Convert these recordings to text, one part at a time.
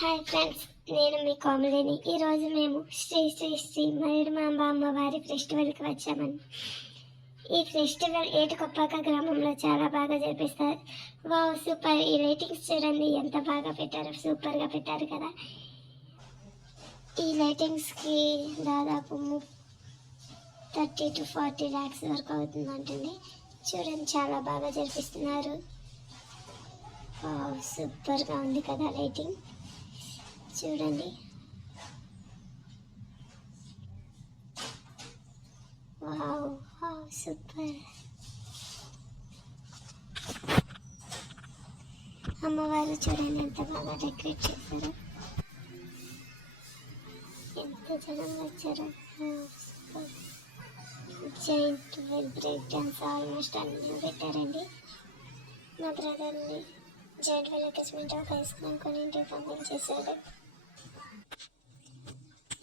Hi friends, నేను మీ కామెడీని. ఈరోజు మేము శ్రీ శ్రీ శ్రీ మరిడుమాంబ అమ్మవారి ఫెస్టివల్కి వచ్చామని. ఈ ఫెస్టివల్ ఏటికొప్పాక గ్రామంలో చాలా బాగా జరిపిస్తారు. Wow, super! ఈ లైటింగ్స్ చూడండి ఎంత బాగా పెట్టారు, సూపర్గా పెట్టారు కదా. ఈ లైటింగ్స్కి దాదాపు 30 to 40 lakhs వరకు అవుతుందంటండి. చూడండి, చాలా బాగా జరిపిస్తున్నారు. వావ్, సూపర్గా ఉంది కదా లైటింగ్. చూడండి, వావ్ వావ్ సూపర్. అమ్మవారు చూడండి ఎంత బాగా డెకరేట్ చేశారు, ఎంత జనం వచ్చారు. Super. Giant wheel break dance almost అన్నీ పెట్టారండి. మా బ్రదర్ని జైంట్ వీల్ అటాచ్మెంట్ ఒక ఐస్ క్రీమ్ కొని ఇంటికి పంపించేశాడు.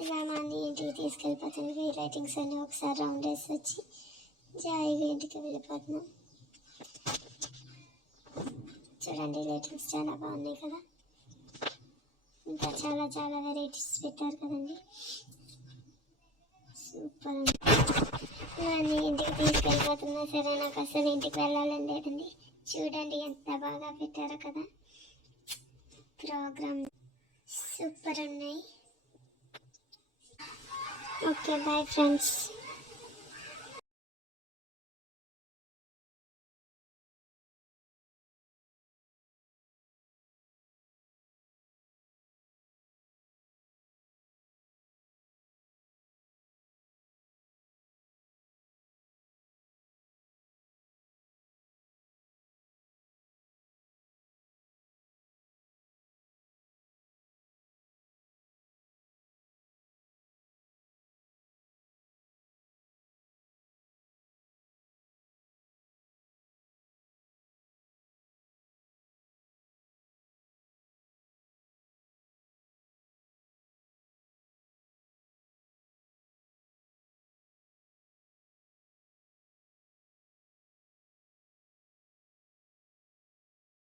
ఇలా నాన్ని ఇంటికి తీసుకెళ్ళిపోతుంది. ఈ లైటింగ్స్ అన్నీ ఒకసారి రౌండ్ వేసి వచ్చి జాయిగా ఇంటికి వెళ్ళిపోతున్నాం. చూడండి, లైటింగ్స్ చాలా బాగున్నాయి కదా. ఇంకా చాలా చాలా వెరైటీస్ పెట్టారు కదండి, సూపర్. నాన్ని ఇంటికి తీసుకెళ్ళిపోతున్నా సరే నాకు అసలు ఇంటికి వెళ్ళాలని లేదండి. చూడండి ఎంత బాగా పెట్టారు కదా, ప్రోగ్రామ్ సూపర్ ఉన్నాయి. Okay, bye friends.